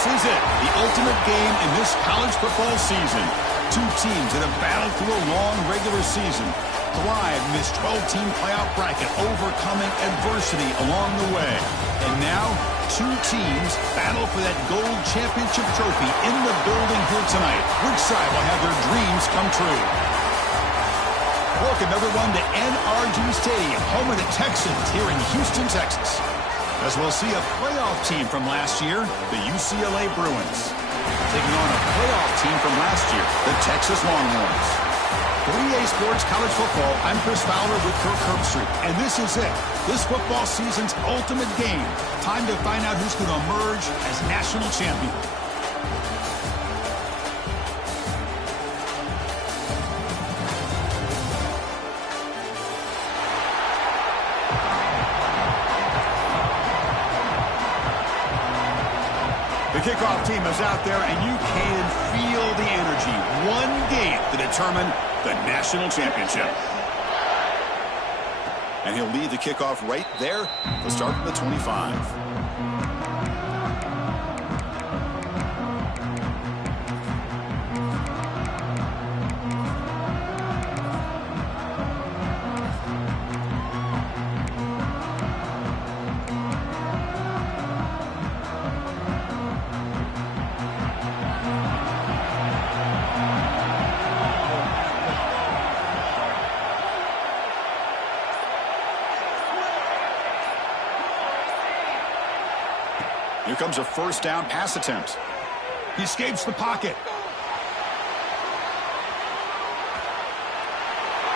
This is it, the ultimate game in this college football season. Two teams that have battled through a long regular season, thrive in this 12-team playoff bracket, overcoming adversity along the way. And now, two teams battle for that gold championship trophy in the building here tonight. Which side will have their dreams come true? Welcome, everyone, to NRG Stadium, home of the Texans here in Houston, Texas. As we'll see a playoff team from last year, the UCLA Bruins, taking on a playoff team from last year, the Texas Longhorns. For EA Sports College Football, I'm Chris Fowler with Kirk Herbstreit, and this is it, this football season's ultimate game. Time to find out who's going to emerge as national champion. The kickoff team is out there, and you can feel the energy. One game to determine the national championship. And he'll lead the kickoff right there to start from the 25. Here comes a first down pass attempt. He escapes the pocket.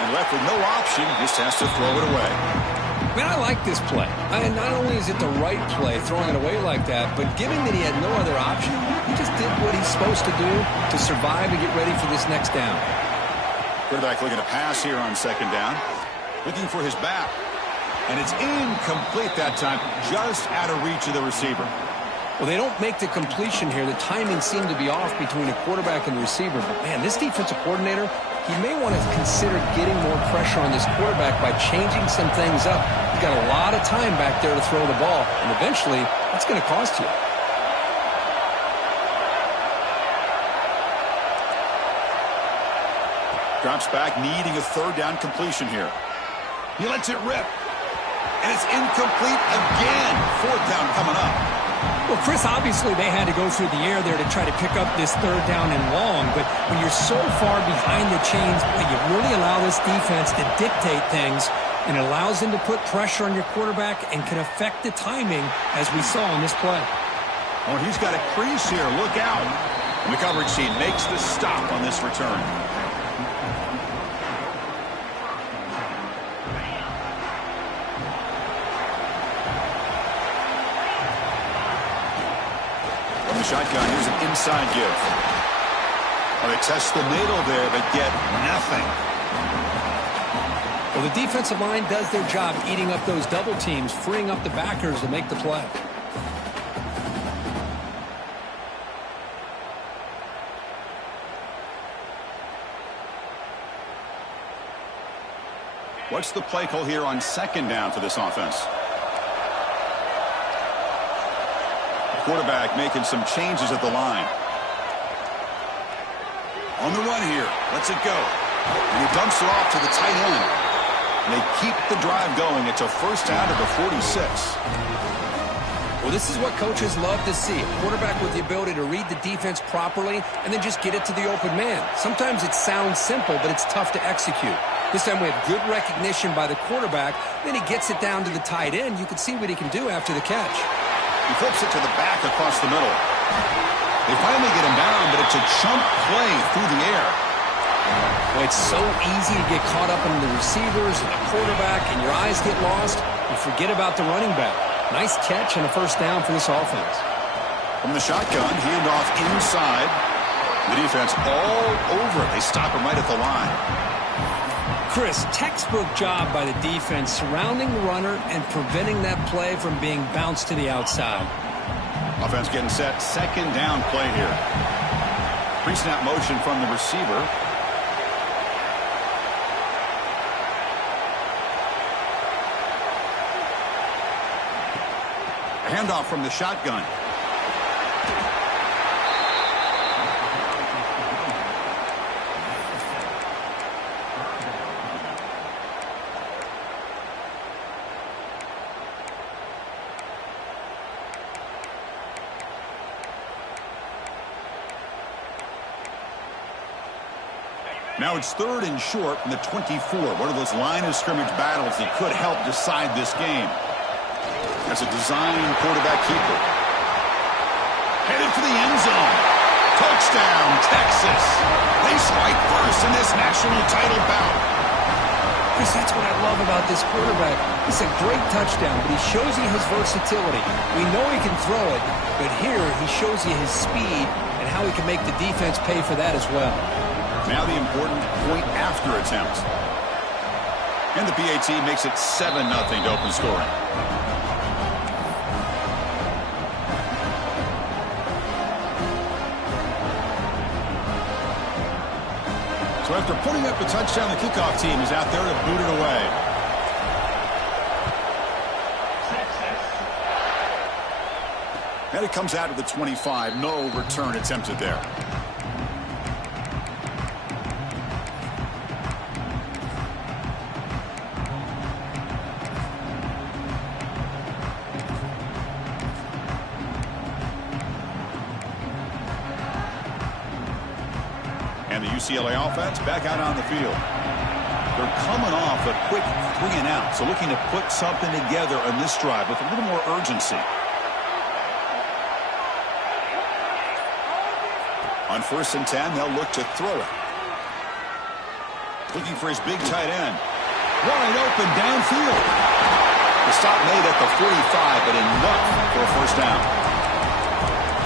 And left with no option, just has to throw it away. Man, I like this play. Not only is it the right play, throwing it away like that, but given that he had no other option, he just did what he's supposed to do to survive and get ready for this next down. Quarterback looking to pass here on second down. Looking for his back. And it's incomplete that time, just out of reach of the receiver. Well, they don't make the completion here. The timing seemed to be off between the quarterback and the receiver. But, man, this defensive coordinator, he may want to consider getting more pressure on this quarterback by changing some things up. You got a lot of time back there to throw the ball, and eventually that's going to cost you. Drops back, needing a third down completion here. He lets it rip. And it's incomplete again. Fourth down coming up. Well, Chris, obviously they had to go through the air there to try to pick up this third down and long, but when you're so far behind the chains, you really allow this defense to dictate things, and it allows them to put pressure on your quarterback and can affect the timing, as we saw in this play. Oh, he's got a crease here. Look out. And the coverage team makes the stop on this return. Shotgun, here's an inside give. Well, they test the middle there, but get nothing. Well, the defensive line does their job eating up those double teams, freeing up the backers to make the play. What's the play call here on second down for this offense? Quarterback making some changes at the line. On the run here. Lets it go. And he dumps it off to the tight end. And they keep the drive going. It's a first down to the 46. Well, this is what coaches love to see. A quarterback with the ability to read the defense properly and then just get it to the open man. Sometimes it sounds simple, but it's tough to execute. This time we have good recognition by the quarterback. Then he gets it down to the tight end. You can see what he can do after the catch. He flips it to the back across the middle. They finally get him down, but it's a chunk play through the air. Well, it's so easy to get caught up in the receivers and the quarterback, and your eyes get lost. You forget about the running back. Nice catch and a first down for this offense. From the shotgun, handoff inside. The defense all over it. They stop him right at the line. Chris, textbook job by the defense surrounding the runner and preventing that play from being bounced to the outside. Offense getting set. Second down play here. Pre-snap motion from the receiver. A handoff from the shotgun. Now it's 3rd and short from the 24. One of those line of scrimmage battles that could help decide this game. As a design quarterback keeper. Headed for the end zone. Touchdown, Texas. They strike first in this national title bout. Chris, that's what I love about this quarterback. It's a great touchdown, but he shows you his versatility. We know he can throw it, but here he shows you his speed and how he can make the defense pay for that as well. Now the important point after attempt. And the PAT makes it 7-0 to open scoring. So after putting up a touchdown, the kickoff team is out there to boot it away. And it comes out of the 25. No return attempted there. And the UCLA offense back out on the field. They're coming off a quick 3-and-out, so looking to put something together on this drive with a little more urgency. On 1st and 10, they'll look to throw it. Looking for his big tight end. Wide open downfield. The stop made at the 45, but enough for a first down.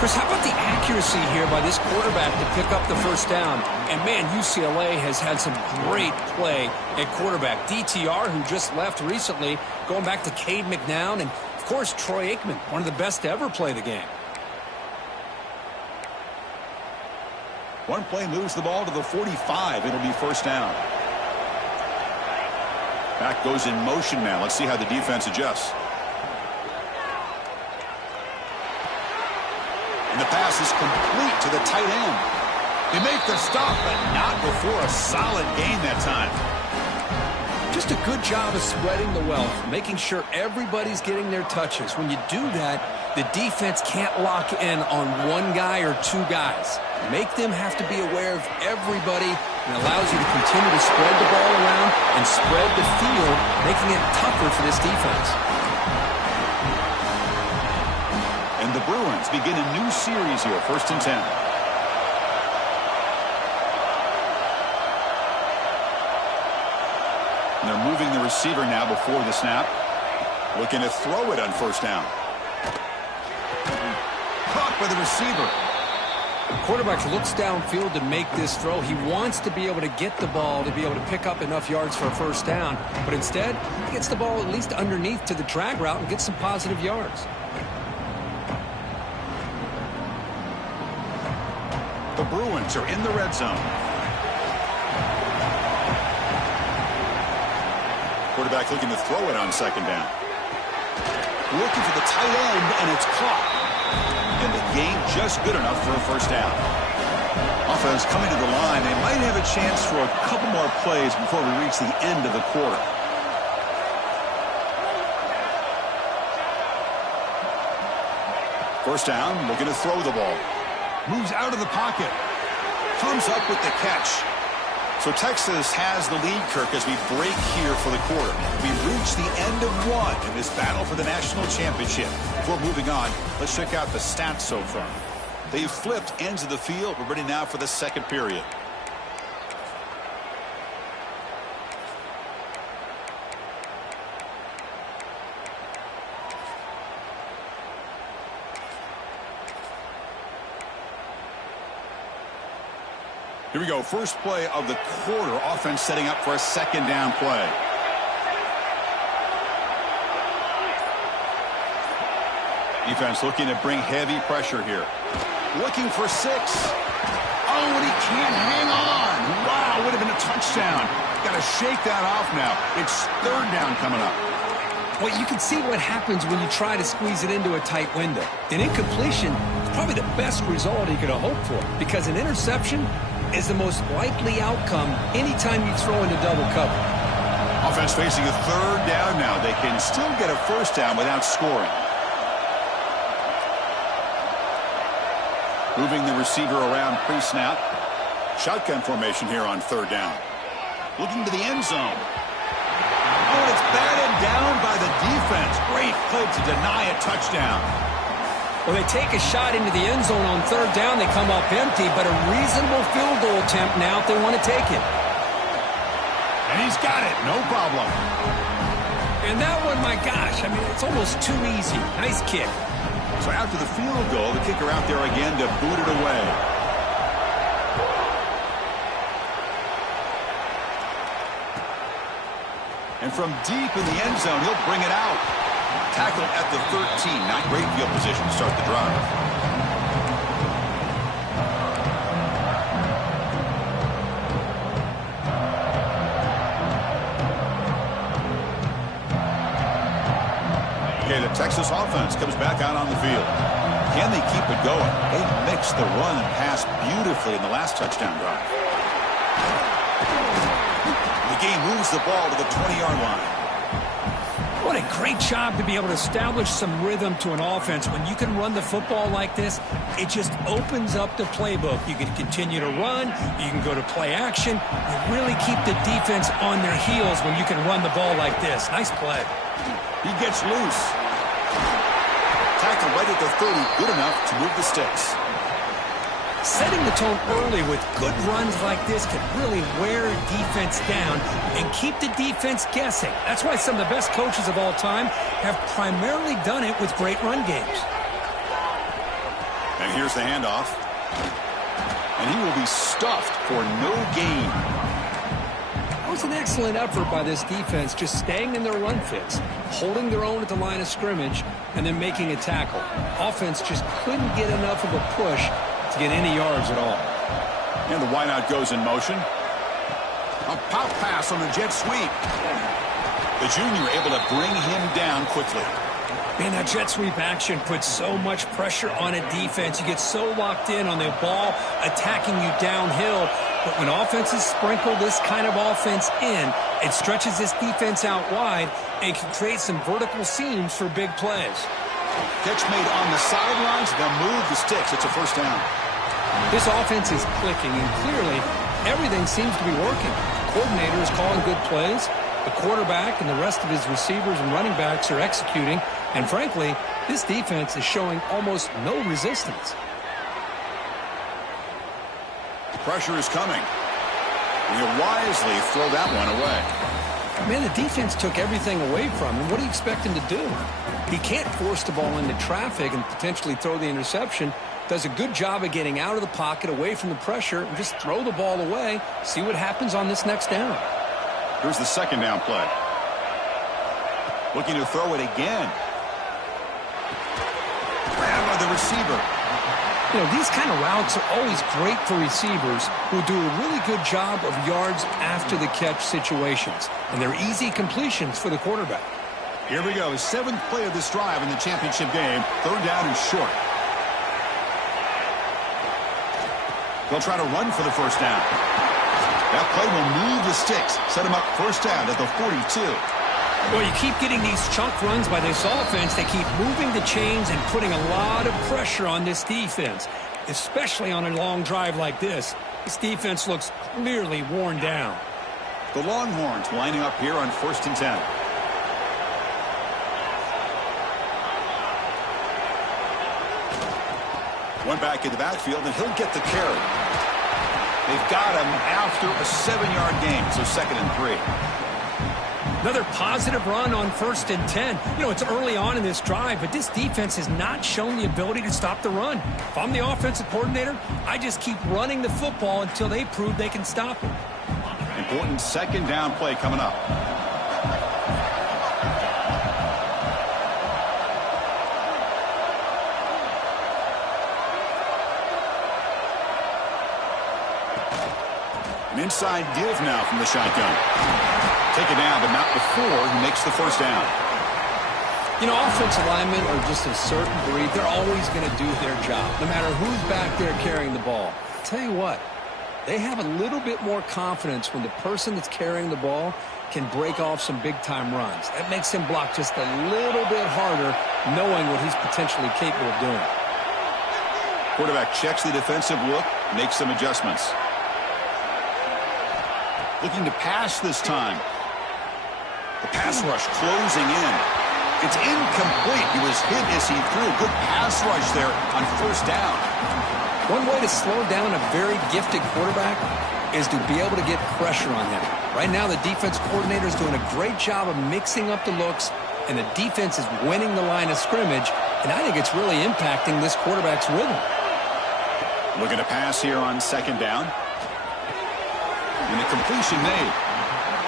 Chris, how about the accuracy here by this quarterback to pick up the first down? And, man, UCLA has had some great play at quarterback. DTR, who just left recently, going back to Cade McNown, and, of course, Troy Aikman, one of the best to ever play the game. One play moves the ball to the 45. It'll be first down. Back goes in motion now. Let's see how the defense adjusts. And the pass is complete to the tight end. They make the stop, but not before a solid gain that time. Just a good job of spreading the wealth, making sure everybody's getting their touches. When you do that, the defense can't lock in on one guy or two guys. Make them have to be aware of everybody, and allows you to continue to spread the ball around and spread the field, making it tougher for this defense. And the Bruins begin a new series here, 1st and 10. And they're moving the receiver now before the snap. Looking to throw it on first down. Caught by the receiver. The quarterback looks downfield to make this throw. He wants to be able to get the ball to be able to pick up enough yards for a first down. But instead, he gets the ball at least underneath to the drag route and gets some positive yards. The Bruins are in the red zone. Quarterback looking to throw it on second down. Looking for the tight end, and it's caught. And the gain just good enough for a first down. Offense coming to the line. They might have a chance for a couple more plays before we reach the end of the quarter. First down, looking to throw the ball. Moves out of the pocket. Comes up with the catch. So Texas has the lead, Kirk, as we break here for the quarter. We've reached the end of one in this battle for the national championship. Before moving on, let's check out the stats so far. They've flipped ends of the field. We're ready now for the second period. Here we go. First play of the quarter. Offense setting up for a second down play. Defense looking to bring heavy pressure here. Looking for 6. Oh, and he can't hang on. Wow, would have been a touchdown. Got to shake that off now. It's third down coming up. Well, you can see what happens when you try to squeeze it into a tight window. An incompletion is probably the best result he could have hoped for, because an interception is the most likely outcome anytime you throw into double cover. Offense facing a third down now. They can still get a first down without scoring. Moving the receiver around pre-snap. Shotgun formation here on third down. Looking to the end zone. Oh, and it's batted down by the defense. Great play to deny a touchdown. Well, they take a shot into the end zone on third down. They come up empty, but a reasonable field goal attempt now if they want to take it. And he's got it. No problem. And that one, my gosh, I mean, it's almost too easy. Nice kick. So after the field goal, the kicker out there again to boot it away. And from deep in the end zone, he'll bring it out. Tackle at the 13. Not great field position to start the drive. Okay, the Texas offense comes back out on the field. Can they keep it going? They mixed the run and pass beautifully in the last touchdown drive. The game moves the ball to the 20-yard line. What a great job to be able to establish some rhythm to an offense. When you can run the football like this, it just opens up the playbook. You can continue to run. You can go to play action. You really keep the defense on their heels when you can run the ball like this. Nice play. He gets loose. Tackle right at the 30. Good enough to move the sticks. Setting the tone early with good runs like this can really wear a defense down and keep the defense guessing. That's why some of the best coaches of all time have primarily done it with great run games. And here's the handoff. And he will be stuffed for no gain. That was an excellent effort by this defense, just staying in their run fits, holding their own at the line of scrimmage, and then making a tackle. Offense just couldn't get enough of a push to get any yards at all. And the wideout goes in motion. A pop pass on the jet sweep. The junior able to bring him down quickly. Man, that jet sweep action puts so much pressure on a defense. You get so locked in on the ball attacking you downhill. But when offenses sprinkle this kind of offense in, it stretches this defense out wide and can create some vertical seams for big plays. Catch made on the sidelines. They'll move the sticks. It's a first down. This offense is clicking, and clearly everything seems to be working. The coordinator is calling good plays. The quarterback and the rest of his receivers and running backs are executing. And frankly, this defense is showing almost no resistance. Pressure is coming. He'll wisely throw that one away. Man, the defense took everything away from him. What do you expect him to do? He can't force the ball into traffic and potentially throw the interception. Does a good job of getting out of the pocket, away from the pressure, and just throw the ball away. See what happens on this next down. Here's the second down play. Looking to throw it again. Grab by the receiver. You know, these kind of routes are always great for receivers who do a really good job of yards after the catch situations. And they're easy completions for the quarterback. Here we go. Seventh play of this drive in the championship game. Third down and short. They'll try to run for the first down. That play will move the sticks. Set them up first down at the 42. Well, you keep getting these chunk runs by this offense. They keep moving the chains and putting a lot of pressure on this defense, especially on a long drive like this. This defense looks clearly worn down. The Longhorns lining up here on 1st and 10. One back in the backfield, and he'll get the carry. They've got him after a 7-yard gain, so 2nd and 3. Another positive run on 1st and 10. You know, it's early on in this drive, but this defense has not shown the ability to stop the run. If I'm the offensive coordinator, I just keep running the football until they prove they can stop it. Important second down play coming up. An inside give now from the shotgun. Take it down, but not before he makes the first down. You know, offensive linemen are just a certain breed. They're always going to do their job, no matter who's back there carrying the ball. I'll tell you what, they have a little bit more confidence when the person that's carrying the ball can break off some big-time runs. That makes him block just a little bit harder, knowing what he's potentially capable of doing. Quarterback checks the defensive look, makes some adjustments. Looking to pass this time. The pass rush closing in. It's incomplete. He was hit as he threw. Good pass rush there on first down. One way to slow down a very gifted quarterback is to be able to get pressure on him. Right now, the defense coordinator is doing a great job of mixing up the looks, and the defense is winning the line of scrimmage, and I think it's really impacting this quarterback's rhythm. Looking to pass here on second down. And the completion made.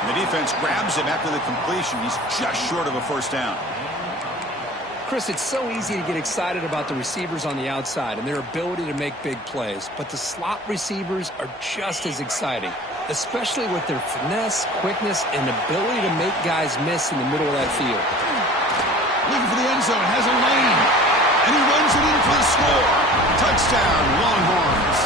And the defense grabs him after the completion. He's just short of a first down. Chris, it's so easy to get excited about the receivers on the outside and their ability to make big plays, but the slot receivers are just as exciting, especially with their finesse, quickness, and ability to make guys miss in the middle of that field. Looking for the end zone, has a lane, and he runs it in for the score. Touchdown, Longhorns.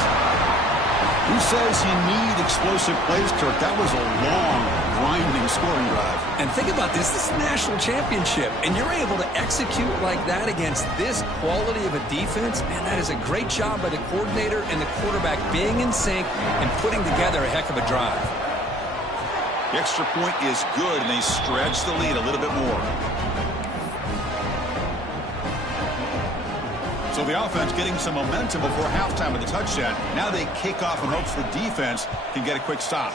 Who says you need explosive plays, Kirk? That was a long, grinding scoring drive. And think about this. This is a national championship, and you're able to execute like that against this quality of a defense. Man, that is a great job by the coordinator and the quarterback being in sync and putting together a heck of a drive. The extra point is good, and they stretch the lead a little bit more. So the offense getting some momentum before halftime of the touchdown. Now they kick off in hopes the defense can get a quick stop.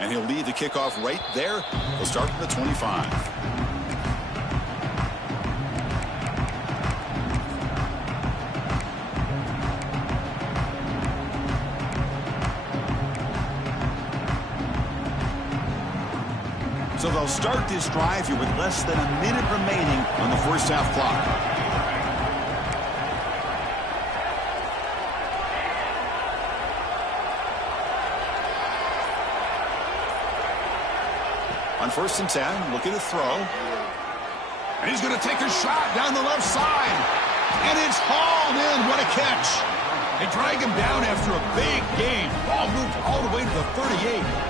And he'll lead the kickoff right there. He'll start from the 25. So they'll start this drive here with less than a minute remaining on the first half clock. On first and 10, looking to throw. And he's going to take a shot down the left side. And it's hauled in. What a catch. They drag him down after a big game. Ball moved all the way to the 38.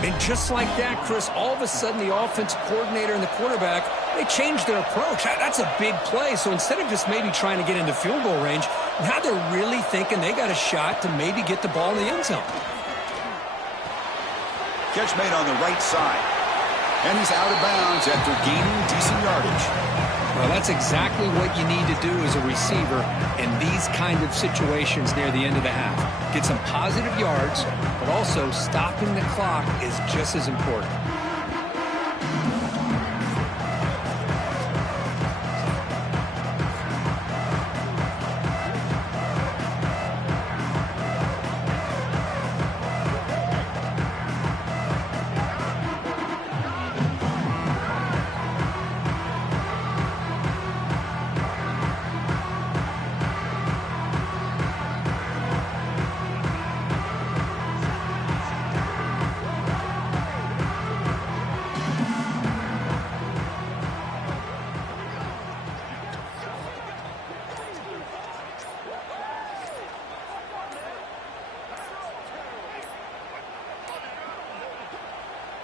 And just like that, Chris, all of a sudden the offensive coordinator and the quarterback, they changed their approach. That's a big play. So instead of just maybe trying to get into field goal range, now they're really thinking they got a shot to maybe get the ball in the end zone. Catch made on the right side. And he's out of bounds after gaining decent yardage. Well, that's exactly what you need to do as a receiver in these kind of situations near the end of the half. Get some positive yards, but also stopping the clock is just as important.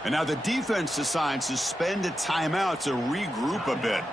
And now the defense decides to spend a timeout to regroup a bit.